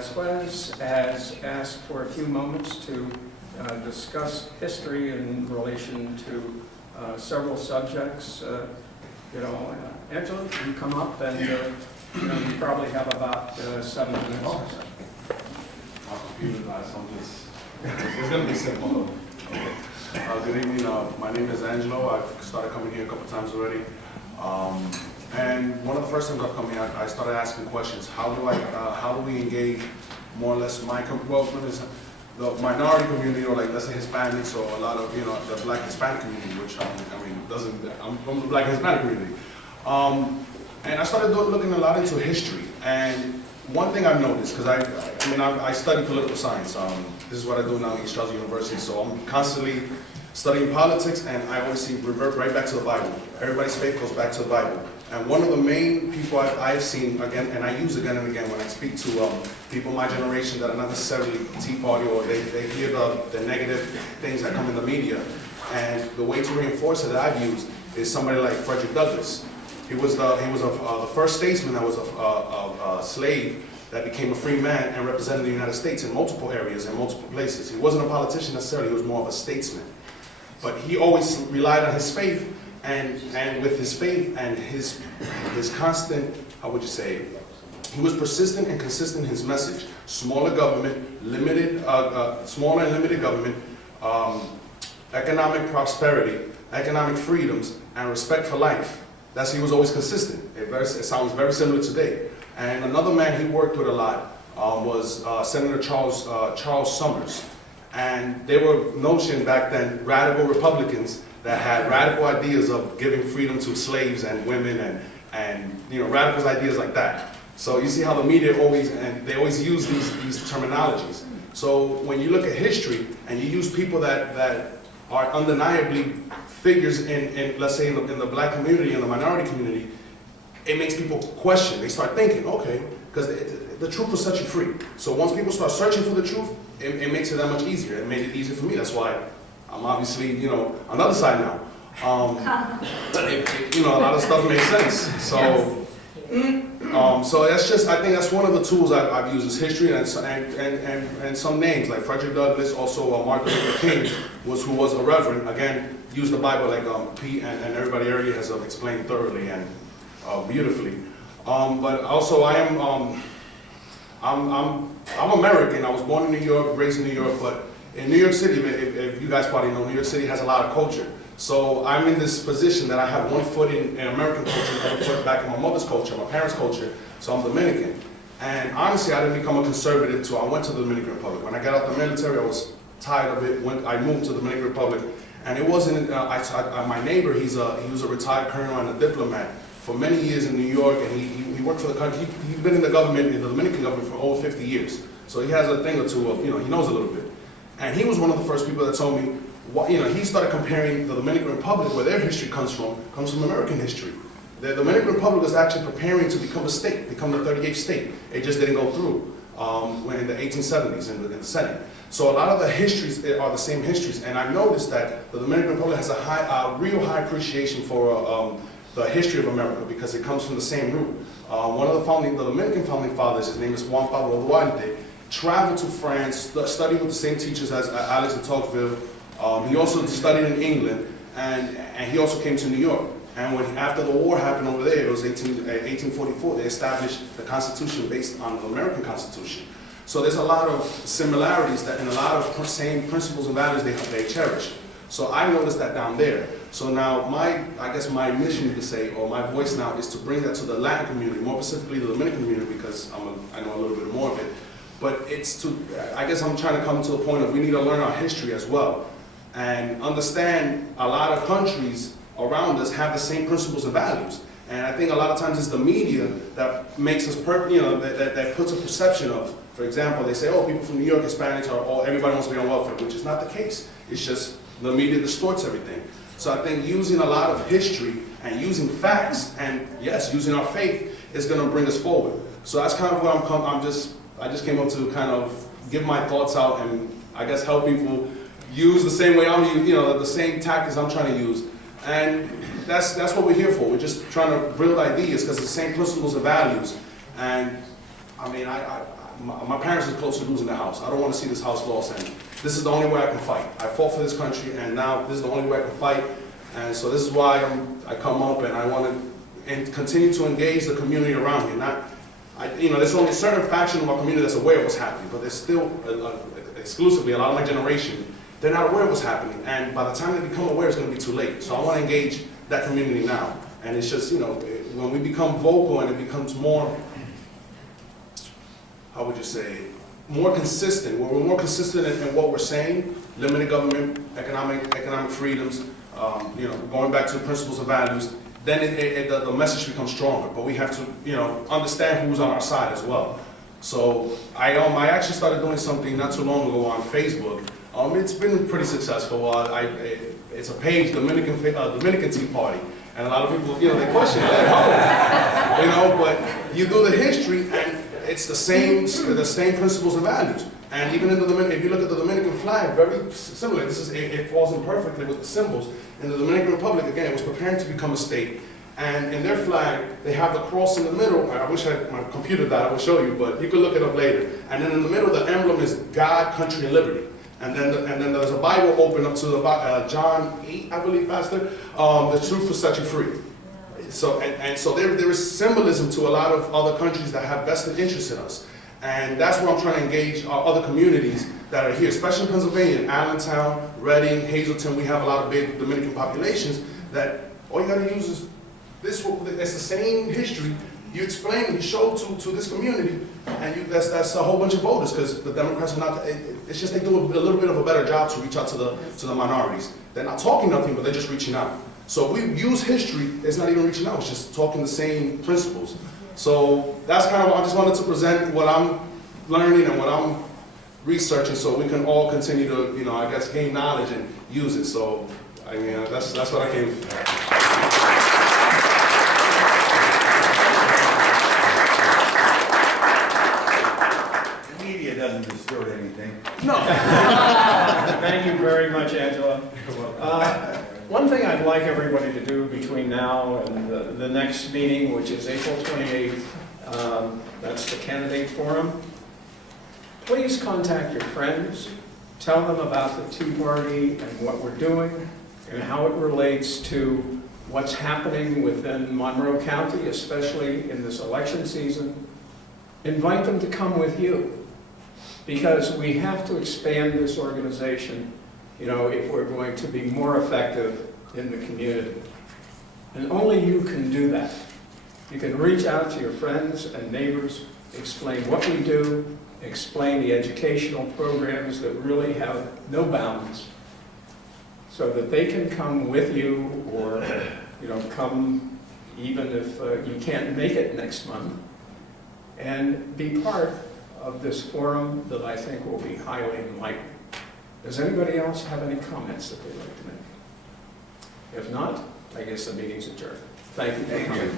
Vazquez has asked for a few moments to discuss history in relation to several subjects. Angelo, you come up and we probably have about 7 minutes or so. My computer died, so it's going to be simple. Okay. Good evening. My name is Angelo. I've started coming here a couple times already. And one of the first times I've come here, I started asking questions. How do we engage more or less the minority community, or like let's say Hispanics, or a lot of the Black Hispanic community, which I'm from the Black Hispanic community. And I started looking a lot into history. And one thing I've noticed, because I study political science. This is what I do now at Stroudsburg University. So I'm constantly studying politics, and I always see revert right back to the Bible. Everybody's faith goes back to the Bible. And one of the main people I've seen, again, and I use again and again when I speak to people my generation that are not necessarily Tea Party, or they hear the negative things that come in the media. And the way to reinforce it that I've used is somebody like Frederick Douglass. He was the first statesman that was a slave that became a free man and represented the United States in multiple areas and multiple places. He wasn't a politician necessarily, he was more of a statesman. But he always relied on his faith, and with his faith and his constant, how would you say, he was persistent and consistent in his message. Smaller government, smaller and limited government, economic prosperity, economic freedoms, and respect for life. He was always consistent. It sounds very similar today. And another man he worked with a lot was Senator Charles Summers. And they were notion back then, radical Republicans that had radical ideas of giving freedom to slaves and women and radical ideas like that. So you see how the media they always use these terminologies. So when you look at history and you use people that are undeniably figures in let's say in the Black community and the minority community, it makes people question. They start thinking, okay, because the truth will set you free. So once people start searching for the truth, it makes it that much easier. It made it easier for me. That's why I'm obviously, on the other side now. A lot of stuff makes sense. So, so that's just, I think that's one of the tools I've used is history and some names like Frederick Douglass, also Martin Luther King, who was a reverend. Again, used the Bible like Pete and everybody earlier has explained thoroughly and beautifully. But also I'm American. I was born in New York, raised in New York, but in New York City, if you guys probably know, New York City has a lot of culture. So I'm in this position that I have one foot in American culture, and one foot back in my mother's culture, my parents' culture, so I'm Dominican. And honestly, I didn't become a conservative until I went to the Dominican Republic. When I got out the military, I was tired of it. I moved to the Dominican Republic, and it wasn't, my neighbor, he was a retired colonel and a diplomat for many years in New York, and he worked for the country. He's been in the government, in the Dominican government, for over 50 years. So he has a thing or two of, he knows a little bit. And he was one of the first people that told me, he started comparing the Dominican Republic, where their history comes from American history. The Dominican Republic was actually preparing to become a state, become the 38th state. It just didn't go through in the 1870s in the Senate. So a lot of the histories are the same histories. And I noticed that the Dominican Republic has a real high appreciation for the history of America, because it comes from the same root. One of the Dominican founding fathers, his name is Juan Pablo Duarte, traveled to France, studied with the same teachers as Alex de Tocqueville. He also studied in England, and he also came to New York. And after the war happened over there, it was 1844, they established the Constitution based on the American Constitution. So there's a lot of similarities and a lot of same principles and values they cherish. So I noticed that down there. So now I guess my mission, you could say, or my voice now, is to bring that to the Latin community, more specifically the Dominican community, because I know a little bit more of it. But I guess I'm trying to come to the point of we need to learn our history as well, and understand a lot of countries around us have the same principles and values. And I think a lot of times it's the media that makes us, that puts a perception of, for example, they say, oh, people from New York, Hispanics, everybody wants to be on welfare, which is not the case. It's just the media distorts everything. So I think using a lot of history and using facts and, yes, using our faith is going to bring us forward. So that's kind of where I just came up to kind of give my thoughts out and I guess help people use the same way I'm using, the same tactics I'm trying to use. And that's what we're here for. We're just trying to build ideas because it's the same principles and values. And I mean, my parents are close to losing their house. I don't want to see this house lost, and this is the only way I can fight. I fought for this country, and now this is the only way I can fight. And so this is why I come up, and I want to continue to engage the community around me. There's only a certain faction of our community that's aware of what's happening, but there's still exclusively a lot of my generation, they're not aware of what's happening. And by the time they become aware, it's going to be too late. So I want to engage that community now. And it's just, when we become vocal and it becomes more, how would you say, more consistent, where we're more consistent in what we're saying, limited government, economic freedoms, going back to the principles and values, then the message becomes stronger. But we have to, understand who's on our side as well. So I actually started doing something not too long ago on Facebook. It's been pretty successful. It's a page, Dominican Tea Party, and a lot of people, they question it, but you do the history, and it's the same principles and values. And even in the Dominican, if you look at the Dominican flag, very similar. It falls in perfectly with the symbols. In the Dominican Republic, again, it was preparing to become a state. And in their flag, they have the cross in the middle. I wish my computer died, I would show you, but you can look it up later. And then in the middle, the emblem is God, country, and liberty. And then there's a Bible open up to John 8, I believe, Pastor. The truth will set you free. So so there is symbolism to a lot of other countries that have vested interest in us. And that's where I'm trying to engage our other communities that are here, especially in Pennsylvania, in Allentown, Reading, Hazleton. We have a lot of big Dominican populations that all you got to use is this. It's the same history. You explain and you show to this community, and that's a whole bunch of voters, because the Democrats are not. It's just they do a little bit of a better job to reach out to the minorities. They're not talking nothing, but they're just reaching out. So if we use history, it's not even reaching out. It's just talking the same principles. So that's kind of, I just wanted to present what I'm learning and what I'm researching, so we can all continue to, gain knowledge and use it. So, that's what I came for. The media doesn't distort anything. No. Thank you very much, Angela. One thing I'd like everybody to do between now and the next meeting, which is April 28th, that's the candidate forum. Please contact your friends, tell them about the Tea Party and what we're doing and how it relates to what's happening within Monroe County, especially in this election season. Invite them to come with you, because we have to expand this organization, if we're going to be more effective in the community. And only you can do that. You can reach out to your friends and neighbors, explain what we do, explain the educational programs that really have no bounds, so that they can come with you, or come even if you can't make it next month, and be part of this forum that I think will be highly enlightening. Does anybody else have any comments that they'd like to make? If not, I guess the meeting's adjourned. Thank you for coming.